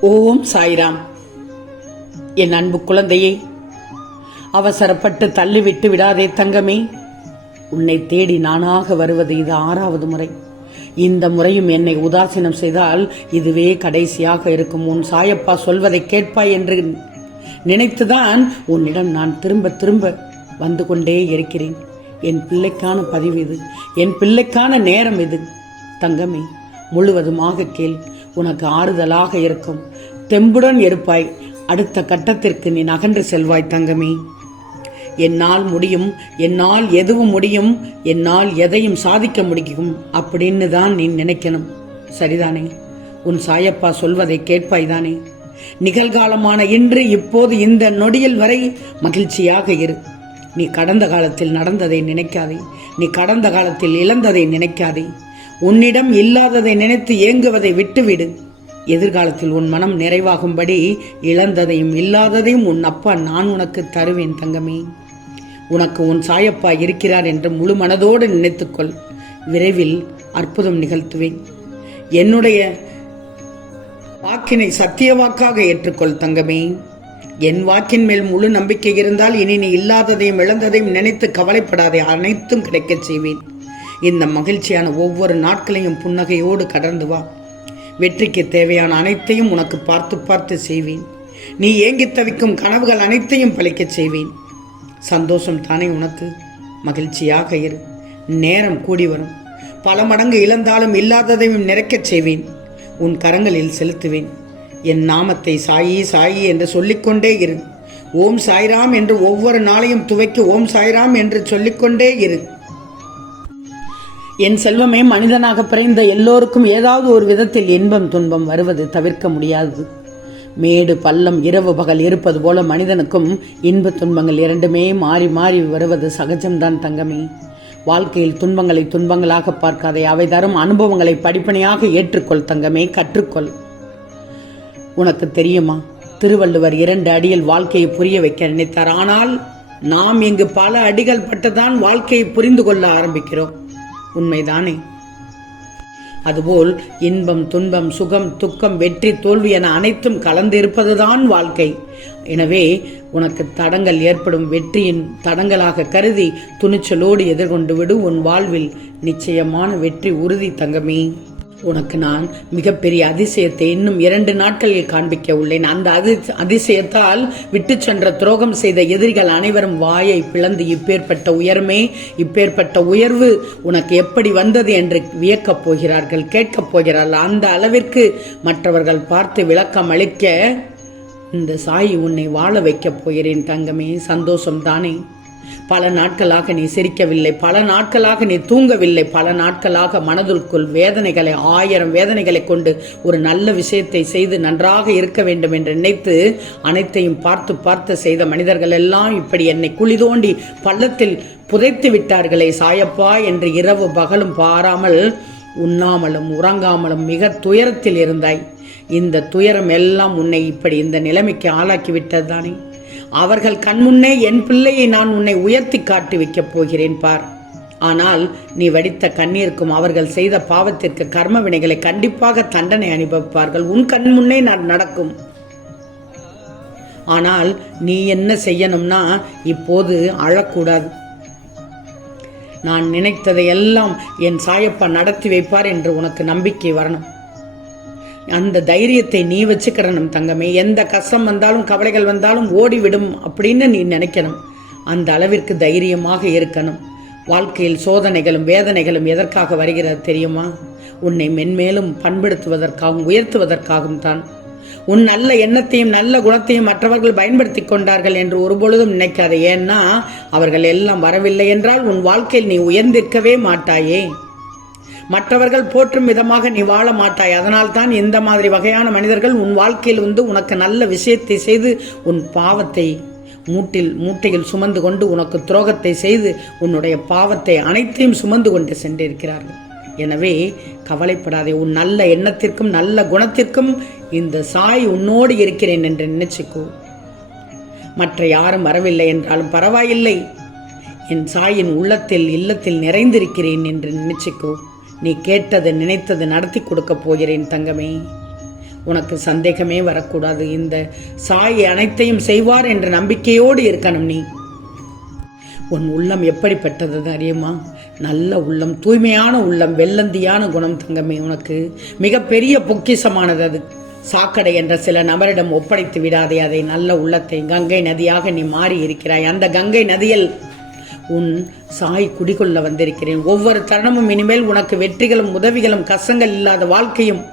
ஓம் சாய்ராம். என் அன்பு குழந்தையே அவசரப்பட்டு தள்ளிவிட்டு விடாதே தங்கமே. உன்னை தேடி நானாக வருவது இது ஆறாவது முறை. இந்த முறையும் என்னை உதாசீனம் செய்தால் இதுவே கடைசியாக இருக்கும். உன் சாயப்பா சொல்வதை கேட்பாய் என்று நினைத்துதான் உன்னிடம் நான் திரும்ப திரும்ப வந்து கொண்டே இருக்கிறேன். என் பிள்ளைக்கான பதிவு இது. என் பிள்ளைக்கான நேரம் இது. தங்கமே முழுவதுமாக கேள். உனக்கு ஆறுதலாக இருக்கும். தெம்புடன் இருப்பாய். அடுத்த கட்டத்திற்கு நீ நகன்று செல்வாய் தங்கமே. என்னால் முடியும் என்னால் எதுவும் முடியும் என்னால் எதையும் சாதிக்க முடியும் அப்படின்னு தான் நீ நினைக்கணும். சரிதானே? உன் சாயப்பா சொல்வதை கேட்பாய் தானே? நிகழ்காலமான இன்று இப்போது இந்த நொடியில் வரை மகிழ்ச்சியாக இரு. நீ கடந்த காலத்தில் நடந்ததை நினைக்காதே. நீ கடந்த காலத்தில் இழந்ததை நினைக்காதே. உன்னிடம் இல்லாததை நினைத்து ஏங்குவதை விட்டுவிடு. எதிர்காலத்தில் உன் மனம் நிறைவாகும்படி இழந்ததையும் இல்லாததையும் உன் அப்பா நான் உனக்கு தருவேன் தங்கமே. உனக்கு உன் சாயப்பா இருக்கிறார் என்று முழு மனதோடு நினைத்துக்கொள். விரைவில் அற்புதம் நிகழ்த்துவேன். என்னுடைய வாக்கினை சத்திய வாக்காக ஏற்றுக்கொள் தங்கமே. என் வாக்கின் மேல் முழு நம்பிக்கை இருந்தால் இனி நீ இல்லாததையும் இழந்ததையும் நினைத்து கவலைப்படாதே. அனைத்தும் கிடைக்கச் செய்வேன். இந்த மகிழ்ச்சியான ஒவ்வொரு நாட்களையும் புன்னகையோடு கடந்து வா. வெற்றிக்கு தேவையான அனைத்தையும் உனக்கு பார்த்து பார்த்து செய்வேன். நீ ஏங்கித் தவிக்கும் கனவுகள் அனைத்தையும் பழிக்கச் செய்வேன். சந்தோஷம் தானே உனக்கு? மகிழ்ச்சியாக இரு. நேரம் கூடி வரும். பல மடங்கு இழந்தாலும் இல்லாததையும் நிறைக்கச் செய்வேன். உன் கரங்களில் செலுத்துவேன். என் நாமத்தை சாயி சாயி என்று சொல்லிக்கொண்டே இரு. ஓம் சாய்ராம் என்று ஒவ்வொரு நாளையும் துவைக்கு ஓம் சாய்ராம் என்று சொல்லிக்கொண்டே இரு. என் செல்வமே மனிதனாக பிறந்த எல்லோருக்கும் ஏதாவது ஒரு விதத்தில் இன்பம் துன்பம் வருவது தவிர்க்க முடியாது. மேடு பள்ளம் இரவு பகல் இருப்பது போல மனிதனுக்கும் இன்ப துன்பங்கள் இரண்டுமே மாறி மாறி வருவது சகஜம்தான் தங்கமே. வாழ்க்கையில் துன்பங்களை துன்பங்களாக பார்க்காதே அவை தரும் அனுபவங்களை படிப்பனையாக ஏற்றுக்கொள் தங்கமே கற்றுக்கொள். உனக்கு தெரியுமா திருவள்ளுவர் இரண்டு அடியில் வாழ்க்கையை புரிய வைக்க நினைத்தார். ஆனால் நாம் இங்கு பல அடிகள் பட்டுதான் வாழ்க்கையை புரிந்து கொள்ள ஆரம்பிக்கிறோம். உண்மைதானே? அதுபோல் இன்பம் துன்பம் சுகம் துக்கம் வெற்றி தோல்வி என அனைத்தும் கலந்திருப்பதுதான் வாழ்க்கை. எனவே உனக்கு தடங்கள் ஏற்படும் வெற்றியின் தடங்களாக கருதி துணிச்சலோடு எதிர்கொண்டு விடு உன் வாழ்வில் நிச்சயமான வெற்றி உறுதி தங்கமே. உனக்கு நான் மிகப்பெரிய அதிசயத்தை இன்னும் இரண்டு நாட்களில் காண்பிக்க உள்ளேன். அந்த அதி அதிசயத்தால் விட்டு சென்ற துரோகம் செய்த எதிரிகள் அனைவரும் வாயை பிளந்து இப்பேற்பட்ட உயர்மே இப்பேற்பட்ட உயர்வு உனக்கு எப்படி வந்தது என்று வியக்கப் போகிறார்கள் கேட்கப் போகிறார்கள். அந்த அளவிற்கு மற்றவர்கள் பார்த்து விளக்கம் அளிக்க இந்த சாயி உன்னை வாழ வைக்கப் போகிறேன் தங்கமே சந்தோஷம் தானே பல நாட்களாக நீ சிரிக்கவில்லை பல நாட்களாக நீ தூங்கவில்லை பல நாட்களாக மனதிற்குள் வேதனைகளை ஆயிரம் வேதனைகளை கொண்டு ஒரு நல்ல விஷயத்தை செய்து நன்றாக இருக்க வேண்டும் என்று நினைத்து அனைத்தையும் பார்த்து பார்த்து செய்த மனிதர்கள் எல்லாம் இப்படி என்னை குழி தோண்டி பள்ளத்தில் புதைத்து விட்டார்களே சாயப்பா என்று இரவு பகலும் பாராமல் உண்ணாமலும் உறங்காமலும் மிக துயரத்தில் இருந்தாய். இந்த துயரம் எல்லாம் உன்னை இப்படி இந்த நிலைமைக்கு ஆளாக்கி விட்டது தானே? அவர்கள் கண்முன்னே என் பிள்ளையை நான் உன்னை உயர்த்தி காட்டி வைக்கப் போகிறேன் பார். ஆனால் நீ வடித்த கண்ணீருக்கும் அவர்கள் செய்த பாவத்திற்கு கர்ம வினைகளை கண்டிப்பாக தண்டனை அனுபவிப்பார்கள். உன் கண் முன்னே நான் நடக்கும். ஆனால் நீ என்ன செய்யணும்னா இப்போது அழக்கூடாது. நான் நினைத்ததை எல்லாம் என் சாயப்பா நடத்தி வைப்பார் என்று உனக்கு நம்பிக்கை வரணும். அந்த தைரியத்தை நீ வச்சுக்கிறணும் தங்கமே. எந்த கஷ்டம் வந்தாலும் கவலைகள் வந்தாலும் ஓடிவிடும் அப்படின்னு நீ நினைக்கணும். அந்த அளவிற்கு தைரியமாக இருக்கணும். வாழ்க்கையில் சோதனைகளும் வேதனைகளும் எதற்காக வருகிறது தெரியுமா? உன்னை மென்மேலும் பண்படுத்துவதற்காகவும் உயர்த்துவதற்காகவும் தான். உன் நல்ல எண்ணத்தையும் நல்ல குணத்தையும் மற்றவர்கள் பயன்படுத்தி கொண்டார்கள் என்று ஒருபொழுதும் நினைக்காது. ஏன்னா அவர்கள் எல்லாம் வரவில்லை என்றால் உன் வாழ்க்கையில் நீ உயர்ந்திருக்கவே மாட்டாயே. மற்றவர்கள் போற்றும் விதமாக நீ வாழ மாட்டாய். அதனால் தான் இந்த மாதிரி வகையான மனிதர்கள் உன் வாழ்க்கையில் வந்து உனக்கு நல்ல விஷயத்தை செய்து உன் பாவத்தை மூட்டில் மூட்டையில் சுமந்து கொண்டு உனக்கு துரோகத்தை செய்து உன்னுடைய பாவத்தை அனைத்தையும் சுமந்து கொண்டு சென்றிருக்கிறார்கள். எனவே கவலைப்படாதே உன் நல்ல எண்ணத்திற்கும் நல்ல குணத்திற்கும் இந்த சாய் உன்னோடு இருக்கிறேன் என்று நினைச்சுக்கோ. மற்ற யாரும் வரவில்லை என்றாலும் பரவாயில்லை. என் சாயின் உள்ளத்தில் இல்லத்தில் நிறைந்திருக்கிறேன் என்று நினைச்சுக்கோ. நீ கேட்டது நினைத்தது நடத்தி கொடுக்க போகிறேன் தங்கமே. உனக்கு சந்தேகமே வரக்கூடாது. இந்த சாய் அனைத்தையும் செய்வார் என்ற நம்பிக்கையோடு இருக்கணும் நீ. உன் உள்ளம் எப்படிப்பட்டது அறியுமா நல்ல உள்ளம் தூய்மையான உள்ளம் வெள்ளந்தியான குணம் தங்கமே உனக்கு. மிகப்பெரிய பொக்கிசமானது அது. சாக்கடை என்ற சில நபரிடம் ஒப்படைத்து விடாதே. அதை நல்ல உள்ளத்தை கங்கை நதியாக நீ மாறி இருக்கிறாய் அந்த கங்கை நதியில் உன் சாய் குடிகொள்ள வந்திருக்கிறேன். ஒவ்வொரு தருணமும் இனிமேல் உனக்கு வெற்றிகளும் உதவிகளும் கஷ்டங்கள் இல்லாத வாழ்க்கையும்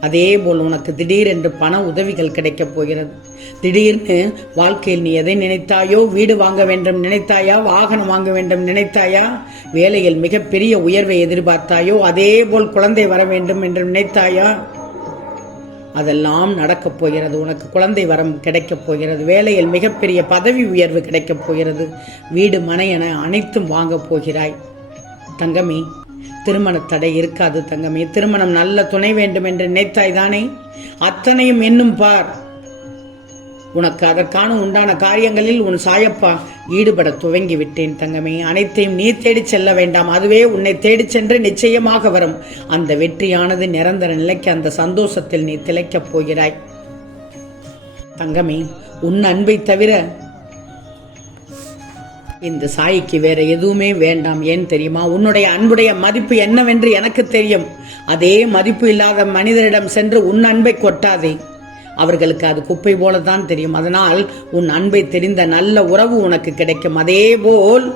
அதே போல் உனக்கு திடீரென்று பண உதவிகள் கிடைக்கப் போகிறது. திடீர்னு வாழ்க்கையில் நீ எதை நினைத்தாயோ வீடு வாங்க வேண்டும் நினைத்தாயா வாகனம் வாங்க வேண்டும் நினைத்தாயா வேலையில் மிகப்பெரிய உயர்வை எதிர்பார்த்தாயோ அதே போல் குழந்தை வர வேண்டும் என்று நினைத்தாயா? அதெல்லாம் நடக்கப் போகிறது. உனக்கு குழந்தை வரம் கிடைக்கப் போகிறது. வேலையில் மிகப்பெரிய பதவி உயர்வு கிடைக்கப் போகிறது. வீடு மனை என அனைத்தும் வாங்கப் போகிறாய். தங்கமே திருமண தடை இருக்காது தங்கமே. திருமணம் நல்ல துணை வேண்டும் என்று நினைத்தாய் தானே? அத்தனையும் என்னும் பார். உனக்கு அதற்கான உண்டான காரியங்களில் உன் சாயப்பா ஈடுபட துவங்கி விட்டேன் தங்கமே. அனைத்தையும் நீ தேடிச் செல்ல வேண்டாம். அதுவே உன்னை தேடிச் சென்று நிச்சயமாக வரும். அந்த வெற்றியானது நிரந்தர நிலைக்கு அந்த சந்தோஷத்தில் நீ திளைக்கப் போகிறாய். தங்கமே உன் அன்பை தவிர இந்த சாய்க்கு வேற எதுவுமே வேண்டாம். ஏன் தெரியுமா? உன்னுடைய அன்புடைய மதிப்பு என்னவென்று எனக்கு தெரியும். அதே மதிப்பு இல்லாத மனிதரிடம் சென்று உன் அன்பை கொட்டாதே. அவர்களுக்கு அது குப்பை போல தான் தெரியும். அதனால் உன் அன்பை தெரிந்த நல்ல உறவு உனக்கு கிடைக்கும். அதே போல்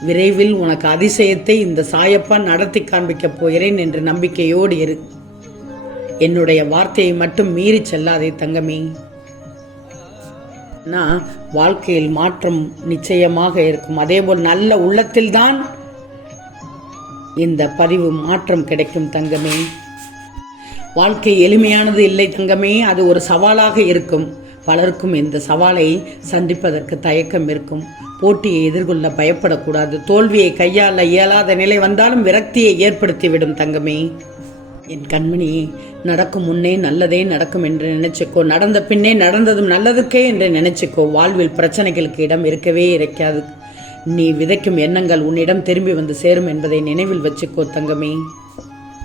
விரைவில் உனக்கு அதிசயத்தை இந்த சாயப்பா நடத்தி காண்பிக்கப் போகிறேன் என்ற நம்பிக்கையோடு இரு. என்னுடைய வார்த்தையை மட்டும் மீறி செல்லாதே தங்கமே. நான் வாழ்க்கையில் மாற்றம் நிச்சயமாக இருக்கும். அதேபோல் நல்ல உள்ளத்தில்தான் இந்த பதிவு மாற்றம் கிடைக்கும் தங்கமே. வாழ்க்கை எளிமையானது இல்லை தங்கமே அது ஒரு சவாலாக இருக்கும். பலருக்கும் இந்த சவாலை சந்திப்பதற்கு தயக்கம் இருக்கும். போட்டியை எதிர்கொள்ள பயப்படக்கூடாது. தோல்வியை கையாள இயலாத நிலை வந்தாலும் விரக்தியை ஏற்படுத்திவிடும் தங்கமே. என் கண்மணி நடக்கும் முன்னே நல்லதே நடக்கும் என்று நினைச்சுக்கோ. நடந்த பின்னே நடந்ததும் நல்லதுக்கே என்று நினைச்சுக்கோ. வாழ்வில் பிரச்சனைகளுக்கு இடம் இருக்கவே இருக்காது. நீ விதைக்கும் எண்ணங்கள் உன்னிடம் திரும்பி வந்து சேரும் என்பதை நினைவில் வச்சுக்கோ தங்கமே.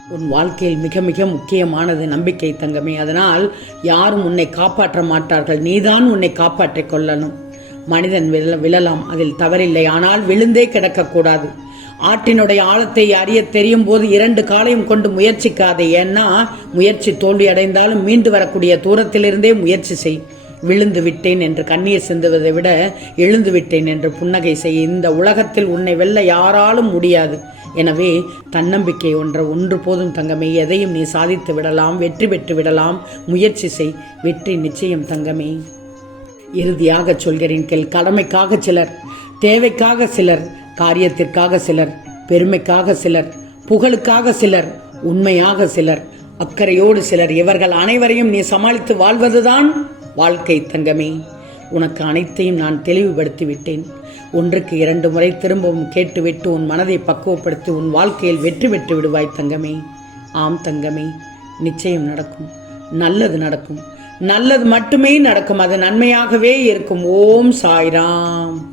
உன் வாழ்க்கையில் மிக மிக முக்கியமானது நம்பிக்கை தங்கமே. அதனால் யாரும் உன்னை காப்பாற்ற மாட்டார்கள். நீதான் உன்னை காப்பாற்றிக் கொள்ளணும். மனிதன் விழ விழலாம். அதில் தவறில்லை. ஆனால் விழுந்தே கிடக்கக்கூடாது. ஆற்றினுடைய ஆழத்தை அறிய தெரியும் போது இரண்டு காலையும் கொண்டு முயற்சிக்காதே. ஏன்னா முயற்சி தோல்வி அடைந்தாலும் மீண்டு வரக்கூடிய தூரத்திலிருந்தே முயற்சி செய். விழுந்து விட்டேன் என்று கண்ணீர் சிந்துவதை விட எழுந்து விட்டேன் என்று புன்னகை செய். இந்த உலகத்தில் உன்னை வெல்ல யாராலும் முடியாது. எனவே தன்னம்பிக்கை ஒன்ற ஒன்று போதும் தங்கமே எதையும் நீ சாதித்து விடலாம் வெற்றி பெற்று விடலாம். முயற்சி செய் வெற்றி நிச்சயம் தங்கமே. இறுதியாக சொல்கிறேன் கேள் கடமைக்காக சிலர் தேவைக்காக சிலர் காரியத்திற்காக சிலர் பெருமைக்காக சிலர் புகழுக்காக சிலர் உண்மையாக சிலர் அக்கறையோடு சிலர். இவர்கள் அனைவரையும் நீ சமாளித்து வாழ்வதுதான் வாழ்க்கை தங்கமே. உனக்கு அனைத்தையும் நான் தெளிவுபடுத்தி விட்டேன் ஒன்றுக்கு இரண்டு முறை திரும்பவும் கேட்டுவிட்டு உன் மனதை பக்குவப்படுத்தி உன் வாழ்க்கையில் வெற்றி பெற்று விடுவாய் தங்கமே. ஆம் தங்கமே நிச்சயம் நடக்கும். நல்லது நடக்கும். நல்லது மட்டுமே நடக்கும். அது நன்மையாகவே இருக்கும். ஓம் சாய்ராம்.